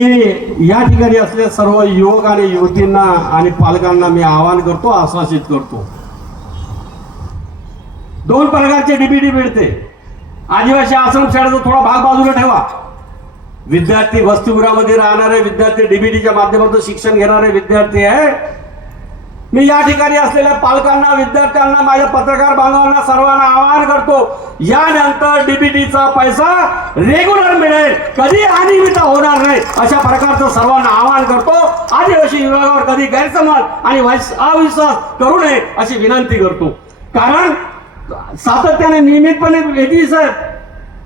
या ठिकाणी असलेल्या सर्व युवक आणि युवतींना आणि पालकांना मी आवाहन करतो, आश्वासित करतो. दोन प्रकारचे डीबीटी मिळते. आदिवासी आश्रमशाळेचा थोडा भाग बाजूला ठेवा. विद्यार्थी वसतिगृहामध्ये राहणारे विद्यार्थी, डीबीटीच्या माध्यमातून शिक्षण घेणारे विद्यार्थी आहे. मी या ठिकाणी असलेल्या पालकांना, विद्यार्थ्यांना, माझ्या पत्रकार बांधवांना सर्वांना आवाहन करतो, यानंतर डीबीटीचा पैसा रेग्युलर मिळेल, कधी अनियमित होणार नाही, अशा प्रकारचं सर्वांना आवाहन करतो. आदिवासी विभागावर कधी गैरसमज आणि अविश्वास करू नये अशी विनंती करतो. कारण सातत्याने नियमितपणे येते सर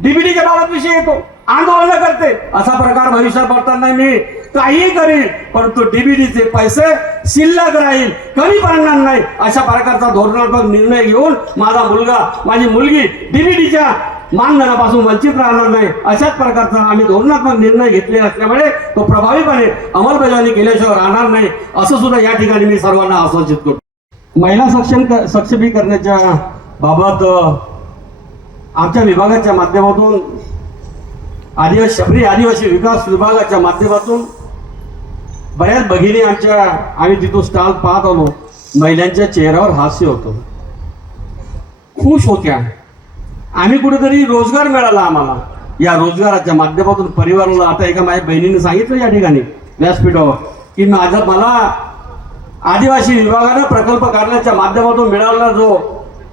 डीबीटीच्या बाबत विषय येतो, आंदोलन करते. असा प्रकार भविष्यात पडताना मी काही करील, परंतु डीबीटीचे पैसे शिल्लक राहील, कमी पडणार नाही, अशा प्रकारचा धोरणात्मक निर्णय घेऊन माझा मुलगा, माझी मुलगी डीबीटीच्या मानधनापासून वंचित राहणार नाही, अशाच प्रकारचा आम्ही धोरणात्मक निर्णय घेतले असल्यामुळे तो प्रभावीपणे अंमलबजावणी केल्याशिवाय राहणार नाही, असं सुद्धा या ठिकाणी मी सर्वांना आश्वासित करतो. महिला सक्षमीकरणाच्या बाबत आमच्या विभागाच्या माध्यमातून शबरी आदिवासी विकास विभागाच्या माध्यमातून बऱ्याच भगिनी आम्ही तिथून स्टॉल पाहत आलो. महिलांच्या चेहऱ्यावर हास्य होतं, खुश होत्या. आम्ही कुठेतरी रोजगार मिळाला आम्हाला. या रोजगाराच्या माध्यमातून परिवाराला, आता एका माझ्या बहिणीने सांगितलं या ठिकाणी व्यासपीठावर की मला आदिवासी विभागानं प्रकल्प कार्यालयाच्या माध्यमातून मिळालेला जो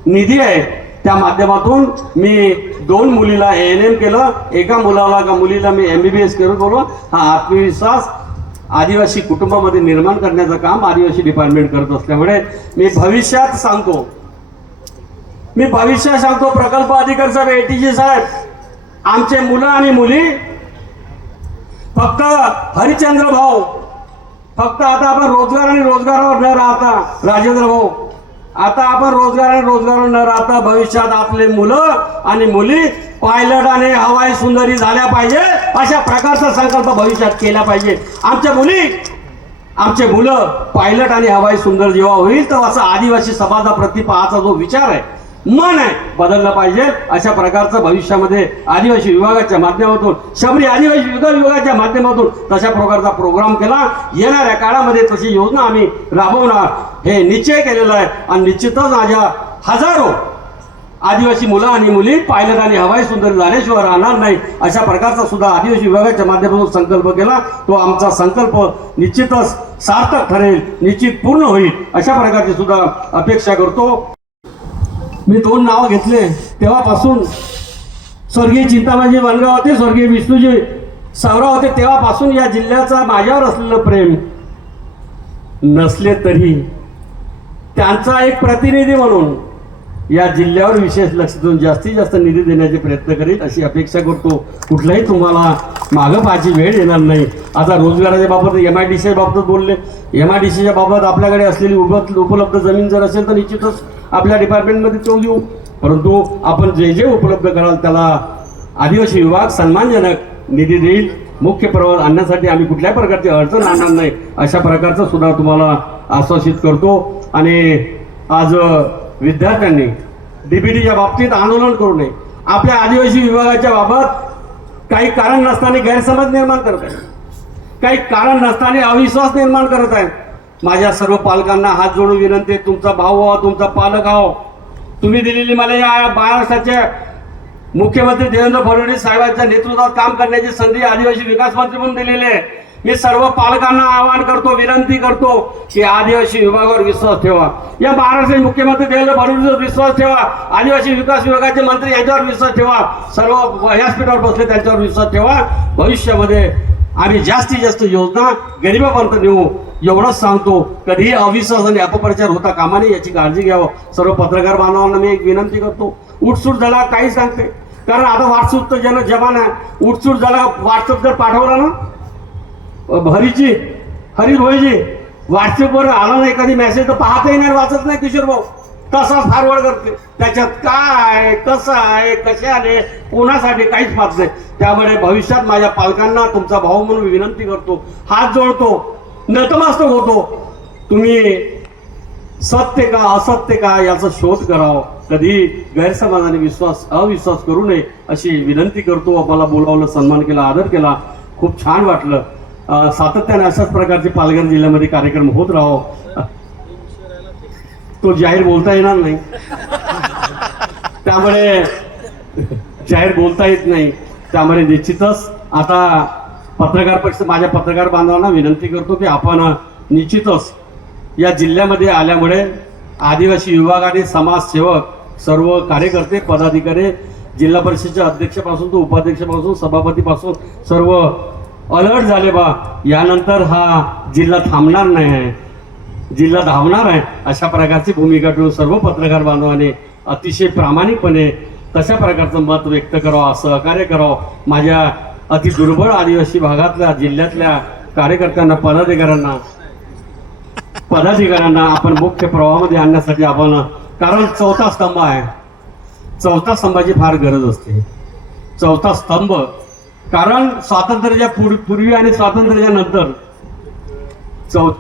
निधी आहे त्या माध्यमातून मी 2 मुलीला ANM केलं, एका मुलीला मी MBBS करून हा आत्मविश्वास आदिवासी कुटुंबामध्ये निर्माण करण्याचं काम आदिवासी डिपार्टमेंट करत असल्यामुळे मी भविष्यात सांगतो प्रकल्प अधिकारी साहेब, ATG साहेब, आमचे मुलं आणि मुली फक्त हरिचंद्र भाऊ, फक्त आता आपण रोजगार आणि रोजगारावर न राहता, राजेंद्र भाऊ, आता आपण रोजगार आणि रोजगारावर न राहता भविष्यात आपले मुलं आणि मुली पायलट आणि हवाई सुंदरी झाल्या पाहिजे, अशा प्रकारचा संकल्प भविष्यात केला पाहिजे. आमचे मुलं पायलट आणि हवाई सुंदर जेव्हा होईल तर असा आदिवासी समाजाप्रती पाहाचा जो विचार आहे, मन आहे, बदलला पाहिजे. अशा प्रकारचं भविष्यामध्ये आदिवासी विभागाच्या माध्यमातून, शबरी आदिवासी विकास विभागाच्या माध्यमातून तशा प्रकारचा प्रोग्राम केला. येणाऱ्या काळामध्ये तशी योजना आम्ही राबवणार हे निश्चय केलेला आहे. आणि निश्चितच माझ्या हजारो आदिवासी मुलं आणि मुली पायलट आणि हवाई सुंदर झाल्याशिवाय राहणार नाही, अशा प्रकारचा सुद्धा आदिवासी विभागाच्या माध्यमातून संकल्प केला. तो आमचा संकल्प निश्चितच सार्थक ठरेल, निश्चित पूर्ण होईल, अशा प्रकारची सुद्धा अपेक्षा करतो. मी 2 नावं घेतले तेव्हापासून स्वर्गीय चिंतामणजी वनगाव होते, स्वर्गीय विष्णूजी सावराव होते, तेव्हापासून या जिल्ह्याचा माझ्यावर असलेलं प्रेम नसले तरी त्यांचा एक प्रतिनिधी म्हणून या जिल्ह्यावर विशेष लक्ष देऊन जास्तीत जास्त निधी देण्याचे प्रयत्न करील अशी अपेक्षा करतो. कुठलाही तुम्हाला मागं पाहायची वेळ येणार नाही. आता रोजगाराच्या बाबत MIDC बाबत बोलले, MIDCच्या बाबत आपल्याकडे असलेली उपलब्ध जमीन जर असेल तर निश्चितच आपल्या डिपार्टमेंटमध्ये तो घेऊ, परंतु आपण जे जे उपलब्ध कराल त्याला आदिवासी विभाग सन्मानजनक निधी देईल. मुख्य प्रवाह आणण्यासाठी आम्ही कुठल्याही प्रकारची अडचण आणणार नाही, अशा प्रकारचं सुद्धा तुम्हाला आश्वासित करतो. आणि आज विद्यार्थ्यांनी डीबीटीच्या बाबतीत आंदोलन करू नये. आपल्या आदिवासी विभागाच्या बाबत काही कारण नसताना गैरसमज निर्माण करत आहेत, काही कारण नसताना अविश्वास निर्माण करत आहेत. माझ्या सर्व पालकांना हात जोडून विनंती आहे, तुमचा भाऊ व्हा, तुमचा पालक आहो. तुम्ही दिलेली मला या महाराष्ट्राच्या मुख्यमंत्री देवेंद्र फडणवीस साहेबांच्या नेतृत्वात काम करण्याची संधी आदिवासी विकास मंत्री म्हणून दिलेली आहे. मी सर्व पालकांना आवाहन करतो, विनंती करतो की आदिवासी विभागावर विश्वास ठेवा. या महाराष्ट्राचे मुख्यमंत्री देवेंद्र फडणवीसवर विश्वास ठेवा, आदिवासी विकास विभागाचे मंत्री यांच्यावर विश्वास ठेवा, सर्व व्यासपीठावर बसले त्यांच्यावर विश्वास ठेवा. भविष्यामध्ये आम्ही जास्तीत जास्त योजना गरिबापर्यंत नेऊ, एवढंच सांगतो. कधीही अविश्वास आणि अपप्रचार होता कामा नये याची काळजी घ्यावं. सर्व पत्रकार बांधवांना मी एक विनंती करतो, उठसूट झाला काही सांगते, कारण आता व्हॉट्सअप तर जमाना आहे. उठसूट झाला व्हॉट्सअप जर पाठवला ना हरी भोईजी व्हॉट्सअपवर आला नाही कधी मेसेज तर पाहतही नाही, वाचत नाही किशोर भाऊ, तसाच फॉरवर्ड करते. त्याच्यात काय, कसं आहे, कशाने, कोणासाठी काहीच पाहत नाही. त्यामुळे भविष्यात माझ्या पालकांना तुमचा भाऊ म्हणून विनंती करतो, हात जोडतो, नतमस्तक होतो, तुम्ही सत्य का असत्य का याचा शोध करावा. कधी गैरसमाजाने अविश्वास करू नये अशी विनंती करतो. मला बोलावलं, सन्मान केला, आदर केला, खूप छान वाटलं. सातत्याने अशाच प्रकारचे पालघर जिल्ह्यामध्ये कार्यक्रम होत राहो. तो जाहीर बोलता येणार नाही, त्यामुळे जाहीर बोलता येत नाही. त्यामुळे निश्चितच आता पत्रकार परिषद माझ्या पत्रकार बांधवांना विनंती करतो की आपण निश्चितच या जिल्ह्यामध्ये आल्यामुळे आदिवासी विभागाने समाजसेवक सर्व कार्यकर्ते पदाधिकारी जिल्हा परिषदेच्या अध्यक्षापासून तर उपाध्यक्षापासून सभापतीपासून सर्व अलर्ट झाले. बा यानंतर हा जिल्हा थांबणार नाही आहे, जिल्हा धावणार आहे अशा प्रकारची भूमिका ठेवून सर्व पत्रकार बांधवांनी अतिशय प्रामाणिकपणे तशा प्रकारचं मत व्यक्त करावं, सहकार्य करावं. माझ्या अति दुर्बळ आदिवासी भागातल्या जिल्ह्यातल्या कार्यकर्त्यांना पदाधिकाऱ्यांना आपण मुख्य प्रवाहामध्ये आणण्यासाठी आपण, कारण चौथा स्तंभ आहे, चौथा स्तंभाची फार गरज असते. चौथा स्तंभ कारण स्वातंत्र्याच्या पूर्वी आणि स्वातंत्र्याच्या नंतर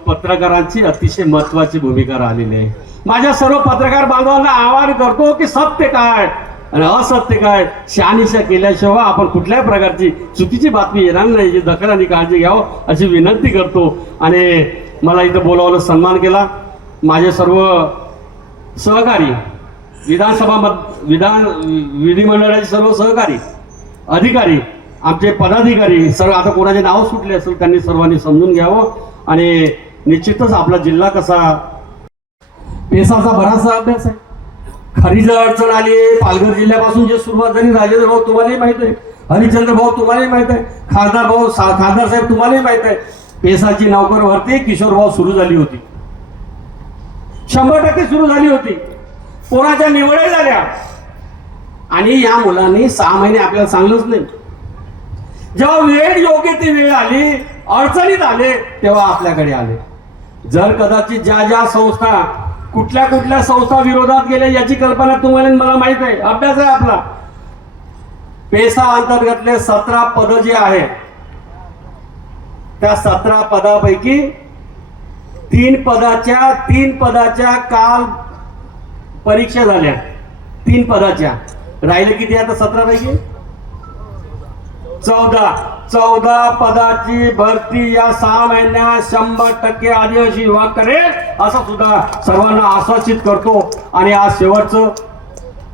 पत्रकारांची अतिशय महत्वाची भूमिका राहिलेली आहे. माझ्या सर्व पत्रकार बांधवांना आवाहन करतो की सत्य काय आणि असत्य काय शहानिशा केल्याशिवाय आपण कुठल्याही प्रकारची चुकीची बातमी येणार नाही याची दखल आणि काळजी घ्यावं अशी विनंती करतो. आणि मला इथं बोलावलं, सन्मान केला माझे सर्व सहकारी विधिमंडळाचे सर्व सहकारी अधिकारी आमचे पदाधिकारी सर्व, आता कोणाचे नाव सुटले असेल त्यांनी सर्वांनी समजून घ्यावं. आणि निश्चितच आपला जिल्हा कसा पेसाचा बराचसा अभ्यास आहे. खरी जर अडचण आली पालघर जिल्ह्यापासून जे सुरुवात झाली, राजेंद्र भाऊ तुम्हालाही माहित आहे, हरिचंद्र भाऊ तुम्हालाही माहित आहे, खासदार साहेब तुम्हालाही माहित आहे, पेसाची नोकर भरती किशोर भाऊ सुरू झाली होती, 100% सुरू झाली होती. पोराच्या निवडही झाल्या आणि या मुलांनी 6 महिने आपल्याला सांगलंच नाही. जेव्हा वेळ योग्य ती वेळ आली, अडचणीत आले तेव्हा आपल्याकडे आले. जर कदाचित ज्या संस्था कुठल्या संस्था विरोधात गेल्या याची कल्पना तुम्हाला मला माहित आहे, अभ्यास आहे आपला. पेसा अंतर्गतले 17 पद जे आहे त्या 17 पदापैकी 3 पदाच्या काल परीक्षा झाल्या. 3 पदाच्या राहिले किती आता 17 पैकी 14 पदाची भरती या 6 महिन्यात 100% आदिवासी विभाग करेल असं सुद्धा सर्वांना आश्वासित करतो. आणि आज शेवटचं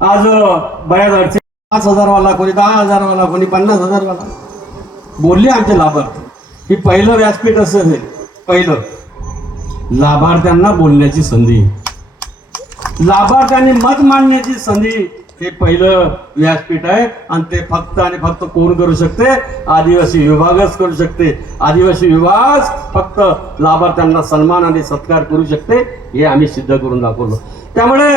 आज बऱ्याच अडचणी 5,000 वाला, कोणी 10,000 वाला, कोणी 50,000 वाला बोलले आमचे लाभार्थी. ही पहिलं व्यासपीठ असं पहिलं लाभार्थ्यांना बोलण्याची संधी, लाभार्थ्यांनी मत मांडण्याची संधी, हे पहिलं व्यासपीठ आहे. आणि ते फक्त आणि फक्त कोण करू शकते? आदिवासी विभागच करू शकते. आदिवासी विभाग फक्त लाभार्थ्यांना सन्मान आणि सत्कार करू शकते, हे आम्ही सिद्ध करून दाखवलं. त्यामुळे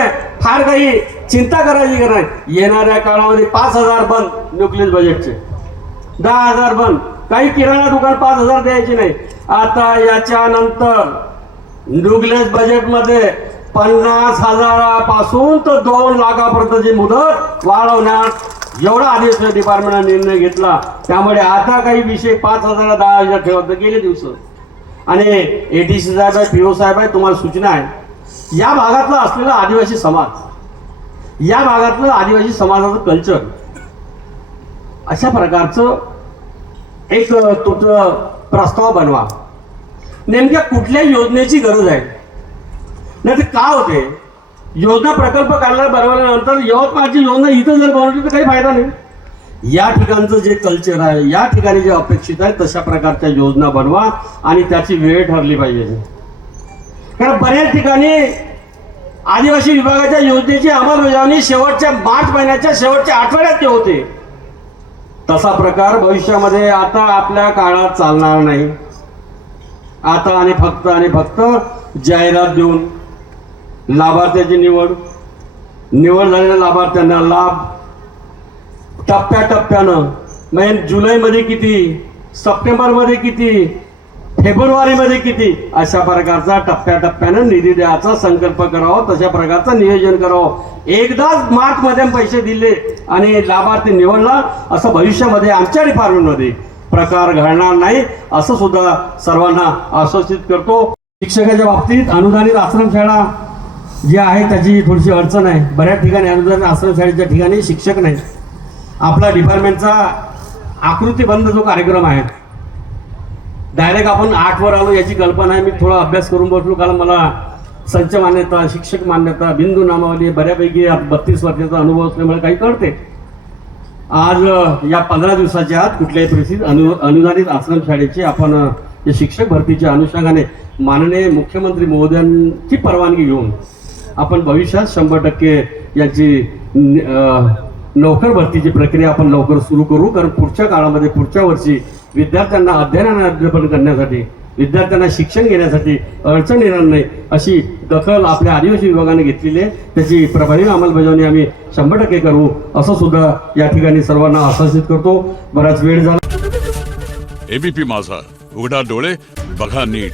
फार काही चिंता करायची गरज नाही. येणाऱ्या काळामध्ये 5,000 बंद न्यूक्लियस बजेटचे, 10,000 बंद, काही किराणा दुकान 5,000 द्यायचे नाही. आता याच्यानंतर न्यूक्लियस बजेटमध्ये 50,000पासून तर 2 लाखापर्यंतची मुदत वाढवण्यात एवढा आदिवासी डिपार्टमेंटने निर्णय घेतला. त्यामुळे आता काही विषय 5,000 10,000 ठेवत गेले दिवस. आणि एडीसी साहेब आहे, पीओ साहेब आहे, तुम्हाला सूचना आहे, या भागातला असलेला आदिवासी समाज, या भागातलं आदिवासी समाजाचं कल्चर अशा प्रकारचं एक तुमचं प्रस्ताव बनवा. नेमक्या कुठल्या योजनेची गरज आहे? नाही ते का होते, योजना प्रकल्प काढला बनवल्यानंतर यवतमाळची योजना इथं जर बनवली तर काही फायदा नाही. या ठिकाणचं जे कल्चर आहे, या ठिकाणी जे अपेक्षित आहे तशा प्रकारच्या योजना बनवा. आणि त्याची वेळ ठरली पाहिजे. कारण बऱ्याच ठिकाणी आदिवासी विभागाच्या योजनेची अंमलबजावणी शेवटच्या मार्च महिन्याच्या शेवटच्या आठवड्यात होते. तसा प्रकार भविष्यामध्ये आता आपल्या काळात चालणार नाही. आता आणि फक्त जाहिरात देऊन लाभार्थ्याची निवड झालेल्या लाभार्थ्यांना लाभ टप्प्याटप्प्यानं, म्हणजे जुलैमध्ये किती, सप्टेंबरमध्ये किती, फेब्रुवारीमध्ये किती, अशा प्रकारचा टप्प्याटप्प्यानं निधी द्यायचा संकल्प करावा, तशा प्रकारचं नियोजन करावं. एकदाच मार्चमध्ये पैसे दिले आणि लाभार्थी निवडला असं भविष्यामध्ये आमच्या डिपार्टमेंटमध्ये प्रकार घडणार नाही असं सुद्धा सर्वांना आश्वासित करतो. शिक्षकाच्या बाबतीत अनुदानित आश्रमशाळा जी आहे त्याची थोडीशी अडचण आहे. बऱ्याच ठिकाणी अनुदानित आश्रमशाळेच्या ठिकाणी शिक्षक नाही. आपला डिपार्टमेंटचा आकृतीबंध जो कार्यक्रम आहे डायरेक्ट आपण 8 वर आलो याची कल्पना आहे. मी थोडा अभ्यास करून बसलो, कारण मला संच मान्यता, शिक्षक मान्यता, बिंदू नामावली बऱ्यापैकी 32 वर्षाचा अनुभव असल्यामुळे काही कळते. आज या 15 दिवसाच्या आत कुठल्याही परिस्थितीत अनुदानित आश्रमशाळेची आपण या शिक्षक भरतीच्या अनुषंगाने माननीय मुख्यमंत्री महोदयांची परवानगी घेऊन आपण भविष्यात 100% याची नोकर भरतीची प्रक्रिया आपण लवकर सुरू करू. कारण पुढच्या काळामध्ये, पुढच्या वर्षी विद्यार्थ्यांना अध्ययन करण्यासाठी, विद्यार्थ्यांना शिक्षण घेण्यासाठी अडचण येणार नाही अशी दखल आपल्या आदिवासी विभागाने घेतलेली आहे. त्याची प्रभावी अंमलबजावणी आम्ही 100% करू असं सुद्धा या ठिकाणी सर्वांना आश्वासित करतो. बराच वेळ झाला. एबीपी माझा, उघडा डोळे बघा नीट.